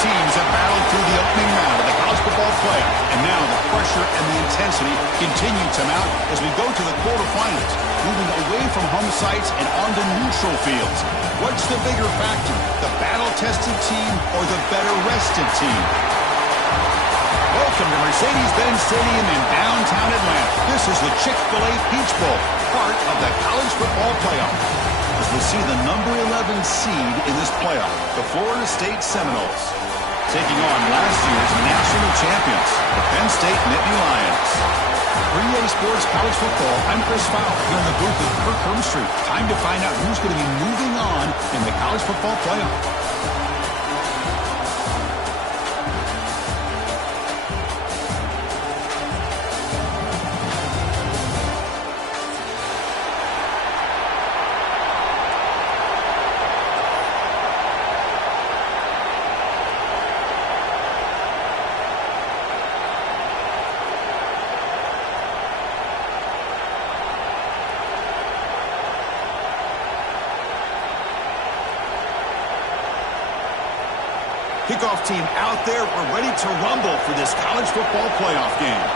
teams have battled through the opening round of the college football playoff, and now the pressure and the intensity continue to mount as we go to the quarterfinals, moving away from home sites and onto neutral fields. What's the bigger factor, the battle-tested team or the better-rested team? Welcome to Mercedes-Benz Stadium in downtown Atlanta. This is the Chick-fil-A Peach Bowl, part of the college football playoff. As we see the number 11 seed in this playoff, the Florida State Seminoles, taking on last year's national champions, the Penn State Nittany Lions. For EA Sports College Football, I'm Chris Fowler here in the booth with Kirk Hermstreet. Time to find out who's going to be moving on in the college football playoff. Kickoff team out there. We're ready to rumble for this college football playoff game.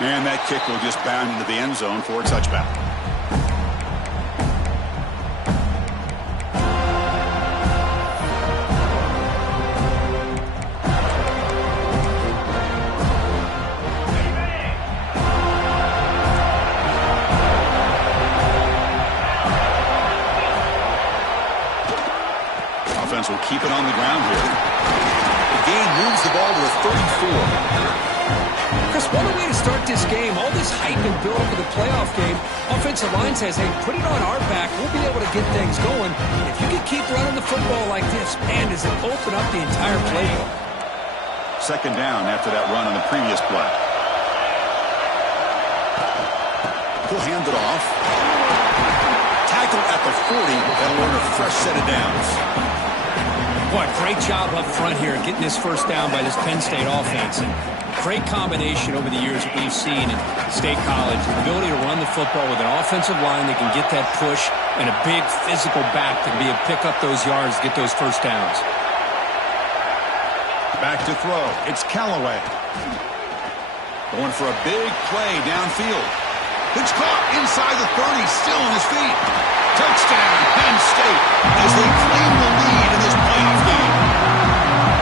And that kick will just bound into the end zone for a touchback. Will keep it on the ground here. The gain moves the ball to the 34. Chris, what a way to start this game. All this hype and build for the playoff game. Offensive line says, hey, put it on our back. We'll be able to get things going. If you can keep running the football like this, man, does it open up the entire playbook. Second down after that run on the previous play. He'll hand it off. Tackle at the 40. That'll earn a fresh set of downs. Boy, great job up front here getting this first down by this Penn State offense. And great combination over the years that we've seen in State College. The ability to run the football with an offensive line that can get that push and a big physical back that can be able to pick up those yards, get those first downs. Back to throw. It's Callaway. Going for a big play downfield. It's caught inside the 30, still on his feet. Touchdown, Penn State, as they claim the lead in this playoff game.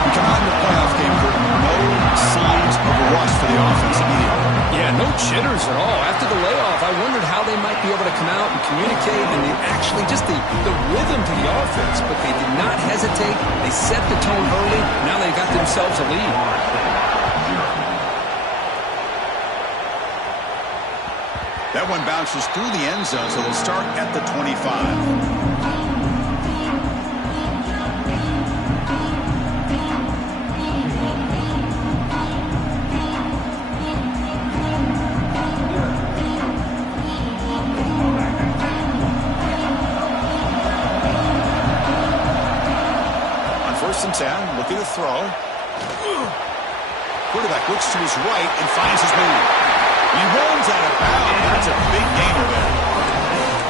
We come out in the playoff game with no signs of a rust for the offense immediately. Yeah, no jitters at all. After the layoff, I wondered how they might be able to come out and communicate and actually just the rhythm to the offense, but they did not hesitate. They set the tone early. Now they got themselves a lead. That one bounces through the end zone, so they'll start at the 25. On 1st and 10, looking to throw. Quarterback looks to his right and finds his man. He runs out of bounds. That's a big gainer there.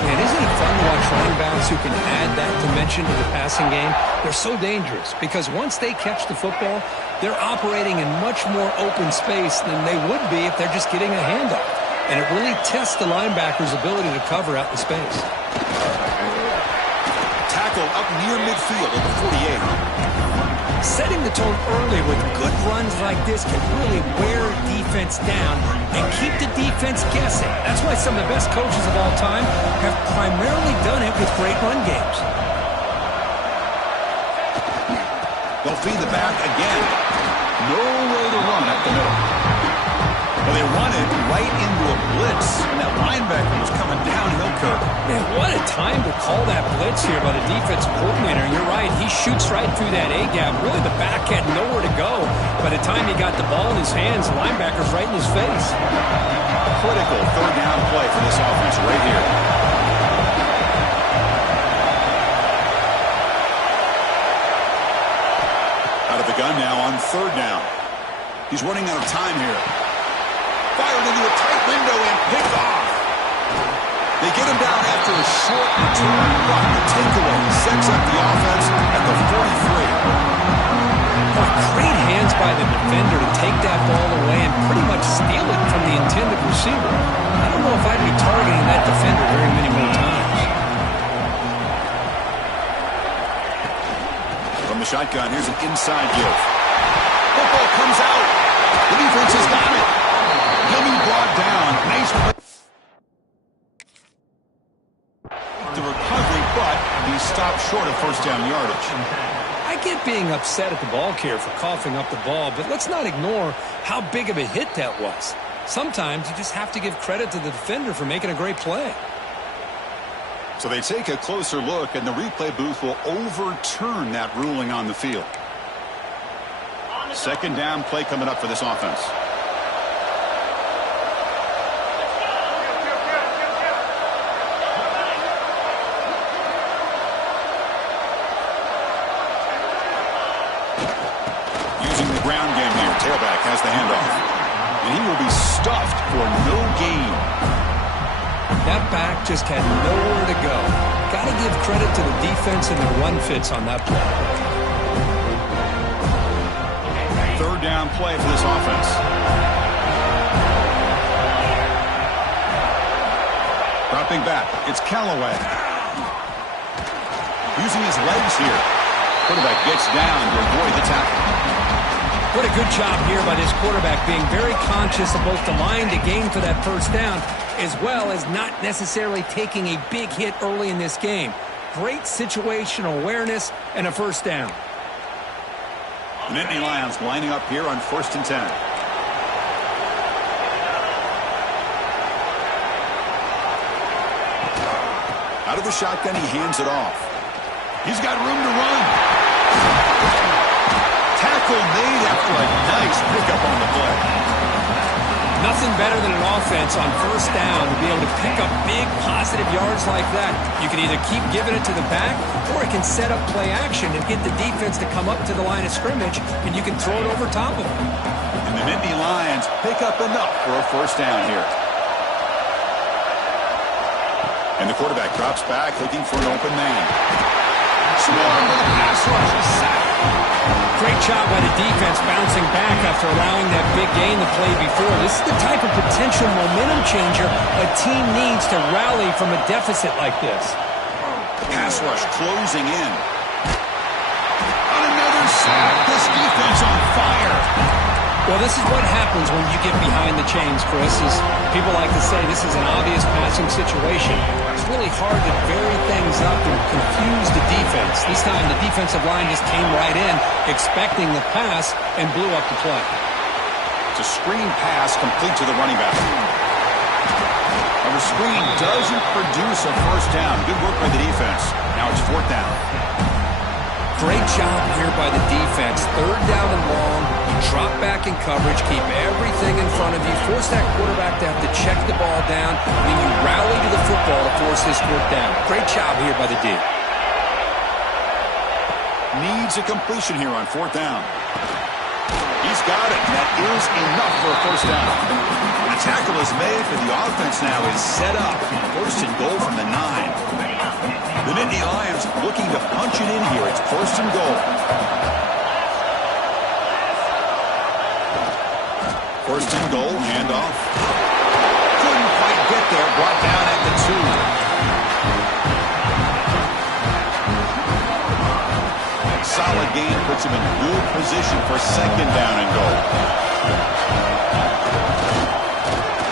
Man, isn't it fun to watch running backs who can add that dimension to the passing game? They're so dangerous because once they catch the football, they're operating in much more open space than they would be if they're just getting a handoff. And it really tests the linebacker's ability to cover out the space. Tackle up near midfield at the 48. Setting the tone early with good runs like this can really wear defense down and keep the defense guessing. That's why some of the best coaches of all time have primarily done it with great run games. They'll feed the back again. No way to run up the middle. Well, they run it right into a blitz, and that linebacker was coming downhill, Kirk. Man, what a time to call that blitz here by the defensive coordinator. And you're right, he shoots right through that A-gap. Really, the back had nowhere to go. By the time he got the ball in his hands, the linebacker's right in his face. Critical third down play for this offense right here. Out of the gun now on 3rd down. He's running out of time here. Fired into a tight window and picked off. They get him down after a short return, but the takeaway sets up the offense at the 43. Great hands by the defender to take that ball away and pretty much steal it from the intended receiver. I don't know if I'd be targeting that defender very many more times. From the shotgun, here's an inside give. Football comes out. The defense has got it. He'll be brought down. Nice play. The recovery, but he stopped short of first down yardage. I get being upset at the ball carrier for coughing up the ball, but let's not ignore how big of a hit that was. Sometimes you just have to give credit to the defender for making a great play. So they take a closer look, and the replay booth will overturn that ruling on the field. Second down play coming up for this offense. Ground game here. Tailback has the handoff. And he will be stuffed for no gain. That back just had nowhere to go. Got to give credit to the defense and the run fits on that play. Third down play for this offense. Dropping back. It's Callaway. Using his legs here. Quarterback gets down to avoid the tackle. What a good job here by this quarterback, being very conscious of both the line to gain for that first down, as well as not necessarily taking a big hit early in this game. Great situational awareness and a first down. The Nittany Lions lining up here on 1st and 10. Out of the shotgun, he hands it off. He's got room to run. Tackle made after a nice pickup on the play. Nothing better than an offense on first down to be able to pick up big positive yards like that. You can either keep giving it to the back, or it can set up play action and get the defense to come up to the line of scrimmage, and you can throw it over top of them. And the Nittany Lions pick up enough for a first down here. And the quarterback drops back looking for an open man. Swarm with a pass rush. He's sacked. Great job by the defense bouncing back after allowing that big gain the play before. This is the type of potential momentum changer a team needs to rally from a deficit like this. Pass rush closing in. On another sack. This defense on fire. Well, this is what happens when you get behind the chains, Chris. As people like to say, this is an obvious passing situation. It's really hard to vary things up and confuse the defense. This time, the defensive line just came right in, expecting the pass, and blew up the play. It's a screen pass complete to the running back. Now the screen doesn't produce a first down. Good work by the defense. Now it's 4th down. Great job here by the defense. 3rd down and long. You drop back in coverage, keep everything in front of you, force that quarterback to have to check the ball down, and then you rally to the football to force this 4th down. Great job here by the D. Needs a completion here on 4th down. He's got it. That is enough for a first down. The tackle is made, but the offense now is set up. 1st and goal from the 9. The Nittany Lions looking to punch it in here. It's 1st and goal. 1st and goal, handoff. Couldn't quite get there. Brought down at the 2. Solid gain puts him in good position for 2nd down and goal.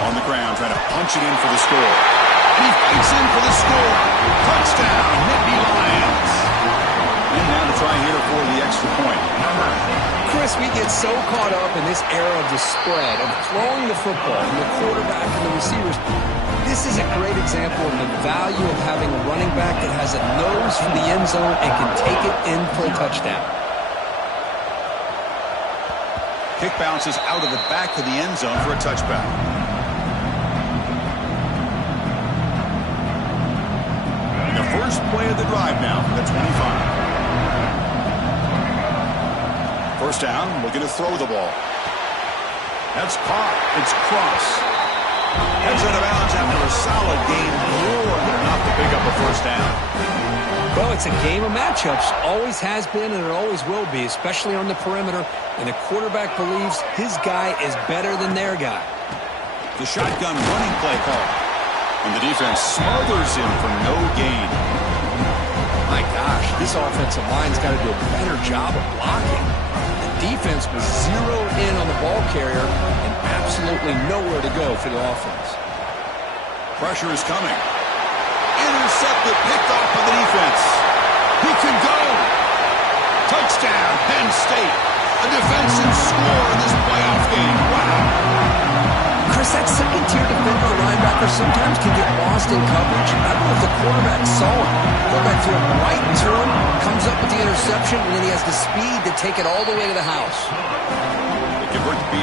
On the ground, trying to punch it in for the score. He fights in for the score. Touchdown, Nittany Lions. And now to try here for the extra point. Chris, we get so caught up in this era of the spread, of throwing the football, and the quarterback and the receivers. This is a great example of the value of having a running back that has a nose for the end zone and can take it in for a touchdown. Kick bounces out of the back of the end zone for a touchback. And the first play of the drive now from the 25. First down, looking to throw the ball. That's caught. It's Cross. Heads out of bounds after a solid game. More than enough to pick up a first down. Well, it's a game of matchups. Always has been and it always will be, especially on the perimeter. And the quarterback believes his guy is better than their guy. The shotgun running play call. And the defense smothers him for no gain. My gosh, this offensive line's got to do a better job of blocking. The defense was zeroed in on the ball carrier and absolutely nowhere to go for the offense. Pressure is coming. Intercepted, picked off by the defense. He can go. Touchdown, Penn State. A defensive score in this playoff game. Wow. Chris, that second-tier defender or linebacker sometimes can get lost in coverage. I don't know if the quarterback saw him. Quarterback threw him right to him, comes up with the interception, and then he has the speed to take it all the way to the house. It converts to be